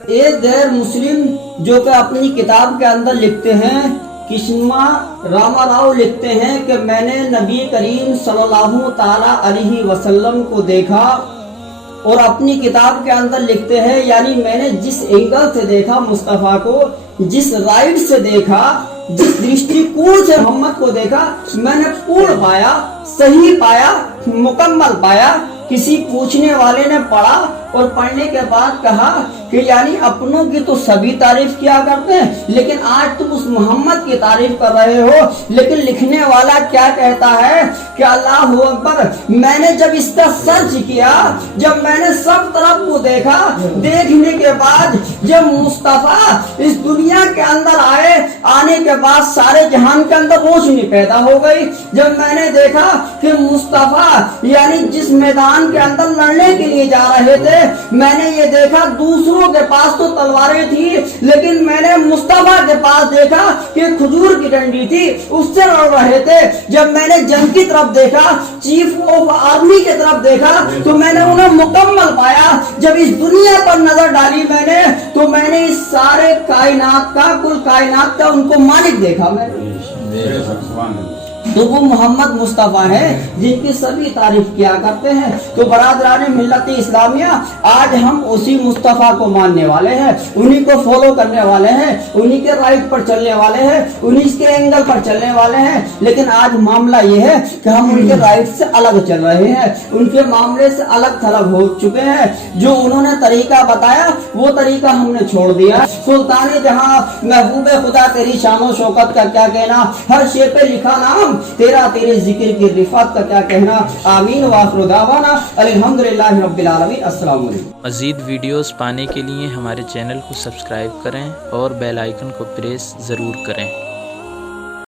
ایک غیر مسلم جو کہ اپنی کتاب کے اندر لکھتے ہیں، کشما راما راؤ لکھتے ہیں کہ میں نے نبی کریم صلی اللہ تعالی علیہ وسلم کو دیکھا، اور اپنی کتاب کے اندر لکھتے ہیں یعنی میں نے جس اینگل سے دیکھا مصطفیٰ کو، جس رائٹ سے دیکھا، جس درشٹی کون سے محمد کو دیکھا، میں نے پورا پایا، صحیح پایا، مکمل پایا۔ کسی پوچھنے والے نے پڑھا اور پڑھنے کے بعد کہا کہ یعنی اپنوں کی تو سبھی تعریف کیا کرتے ہیں، لیکن آج تم اس محمد کی تعریف کر رہے ہو۔ لیکن لکھنے والا کیا کہتا ہے کہ اللہ اکبر، میں نے جب اس کا سرچ کیا، جب میں نے سب طرف کو دیکھا، دیکھنے کے بعد جب مصطفیٰ اس دنیا کے اندر آئے، آنے کے بعد سارے جہان کے اندر روشنی پیدا ہو گئی۔ جب میں نے دیکھا کہ مصطفیٰ یعنی جس میدان کے اندر لڑنے کے لیے جا رہے تھے، میں نے یہ دیکھا دوسروں کے پاس تو تلواریں تھی، لیکن میں نے مصطفیٰ کے پاس دیکھا کہ کھجور کی ڈنڈی تھی، اس سے لڑ رہے تھے۔ جب میں نے جنگ کی طرف دیکھا، چیف آف آرمی کی طرف دیکھا، تو میں نے انہیں مکمل پایا۔ جب اس دنیا پر نظر ڈالی میں نے، تو میں نے اس سارے کائنات کا، کل کائنات کا ان کو مالک دیکھا۔ میں تو وہ محمد مصطفیٰ ہے جن کی سبھی تعریف کیا کرتے ہیں۔ تو برادران ملت اسلامیہ، آج ہم اسی مصطفیٰ کو ماننے والے ہیں، انہی کو فالو کرنے والے ہیں، انہی کے رائٹ پر چلنے والے ہیں، انہی کے اینگل پر چلنے والے ہیں۔ لیکن آج معاملہ یہ ہے کہ ہم ان کے رائٹ سے الگ چل رہے ہیں، ان کے معاملے سے الگ تھلگ ہو چکے ہیں۔ جو انہوں نے طریقہ بتایا وہ طریقہ ہم نے چھوڑ دیا۔ سلطان جہاں محبوب خدا تیری شان و شوکت کا کیا کہنا، ہر شے پہ لکھا نام تیرا، تیرے ذکر کی رفعت کا کیا کہنا۔ آمین وآخر دعوانا الحمدللہ رب العالمین۔ السلام علیکم۔ مزید ویڈیوز پانے کے لیے ہمارے چینل کو سبسکرائب کریں اور بیل آئیکن کو پریس ضرور کریں۔